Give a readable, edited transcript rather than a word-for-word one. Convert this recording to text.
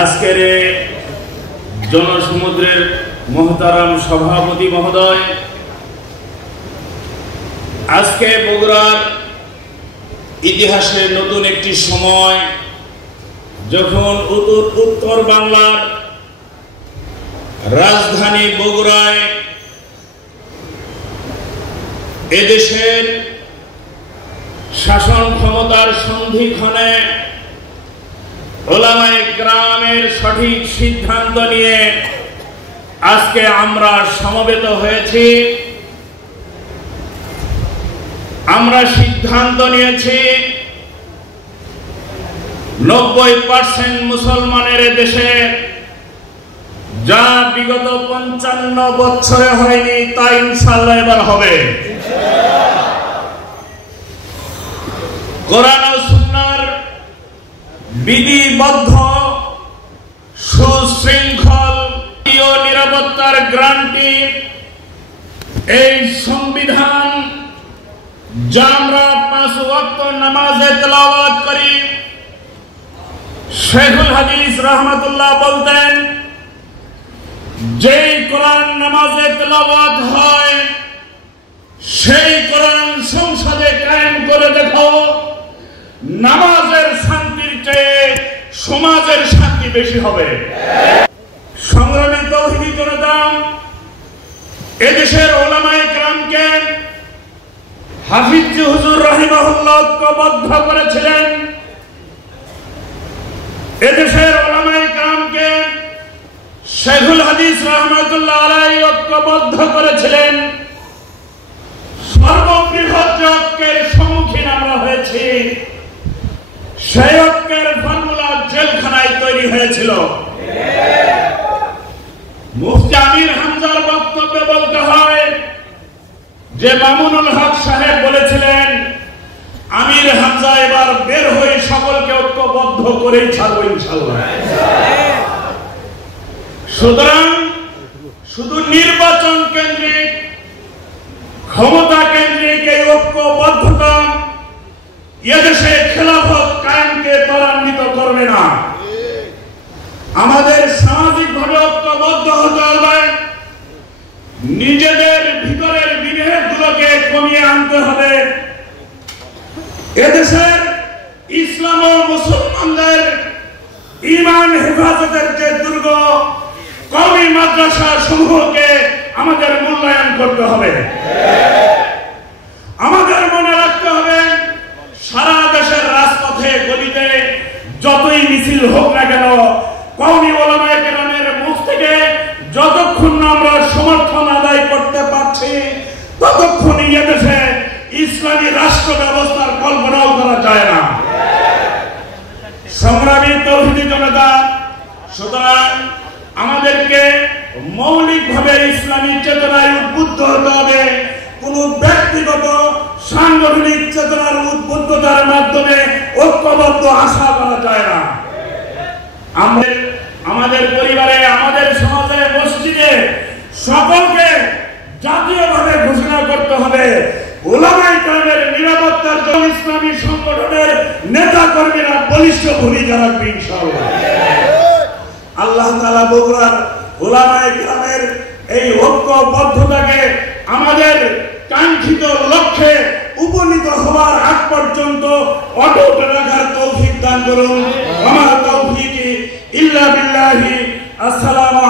আজকের জনসমুদ্রের মহতারাম সভাপতি মহোদয়, আজকে বগুড়ার ইতিহাসে নতুন একটি সময়, যখন উত্তর বাংলার রাজধানী বগুড়ায় এদেশের শাসন ক্ষমতার সন্ধিক্ষণে ওলামায়ে কেরামের সঠিক সিদ্ধান্ত নিয়ে আজকে আমরা সমবেত হয়েছি। আমরা সিদ্ধান্ত নিয়েছি 90% মুসলমানের দেশে যা বিগত 55 বছরে হয়নি তা ইনশাআল্লাহ এবার হবে। কোরআন ও সুন্নাহর বিধিবদ্ধ সুশৃঙ্খল ও নিরাপত্তার গ্যারান্টি এই সংবিধান, যা আমরা 5 ওয়াক্ত নামাজে তেলাওয়াত করি। শেখুল হাদিস রহমাতুল্লাহ বলতেন, যেই কোরআন নামাজে তেলাওয়াত হয় সেই কোরআন সংসদে কায়েম করে দেখো, নামাজের শান্তির চেয়ে সমাজের শান্তি বেশি হবে। সংগ্রামী তৌহিদি জনতা, এদেশের ওলামায়ে কেরামকে হাফিজ হুজুর রাহিমাহুল্লাহ ঐক্যবদ্ধ করেছিলেন। এদেশের ওলামায়ে কেরামকে শেখুল হাদিস রহমাতুল্লাহ আলাইহি ঐক্যবদ্ধ করেছিলেন। সর্ববৃহৎ ঐক্যের সম্মুখীন আমরা হয়েছি। সেই ঐক্যের ফর্মুলা জেলখানায় তৈরি হয়েছিল। মুফতি আমির হামজার বক্তব্যে বলতে হয় যে মামুনুল হক সাহেব বলেছিলেন, আমির হামজা এবার বের হয়ে সকলকে ঐক্যবদ্ধ করেই ছাড়বো ইনশাআল্লাহ। সুতরাং শুধু নির্বাচন কেন্দ্রিক, ক্ষমতা কেন্দ্রিক এই ঐক্যবদ্ধতা এদেশে খেলাফত কায়েমকে ত্বরান্বিত করবে না। আমাদের সামাজিকভাবে ঐক্যবদ্ধ হতে হবে। নিজেদের ভিতরের বিভেদগুলোকে কমিয়ে আনতে হবে। এদেশের ইসলাম ও মুসলমানদের ঈমান হেফাজতের যে দুর্গ কওমি মাদ্রাসা সমূহকে আমাদের মূল্যায়ন করতে হবে। আমাদের মনে রাখতে হবে, সারা দেশের রাজপথে গলিতে যতই মিছিল হোক না কেন, কওমি ওলামায়ে কেরামের মুখ থেকে যতক্ষণ আমরা সমর্থন আদায় করতে পারছি ততক্ষণই এদেশে ইসলামী রাষ্ট্র ব্যবস্থার কল্পনাও করা যায় না। সংগ্রামী তৌহিদি জনতা, সুতরাং আমাদেরকে মৌলিকভাবে ইসলামী চেতনায় উদ্বুদ্ধ হতে হবে। কোন ব্যক্তিগত সাংগঠনিক চেতনার উদ্বুদ্ধতার মাধ্যমে ঐক্যবদ্ধ আশা করা যায় না। আমাদের পরিবারে, আমাদের সমাজে, মসজিদে সকলকে জাতীয়ভাবে ঘোষণা করতে হবে, ওলামায়ে কেরামের নিরাপত্তার জন্য ইসলামী সংগঠনের নেতা কর্মীরা বলিষ্ঠ ভূমিকা রাখবে ইনশাআল্লাহ। আল্লাহ তাআলা বগুড়ার ওলামায়ে কেরামের এই ঐক্যবদ্ধতাকে আমাদের কাঙ্ক্ষিত লক্ষ্যে উপনীত হওয়ার আগ পর্যন্ত অটুট রাখার তৌফিক দান করুন। ওয়া মা তাওফীকি ইল্লা বিল্লাহি। আসসালামু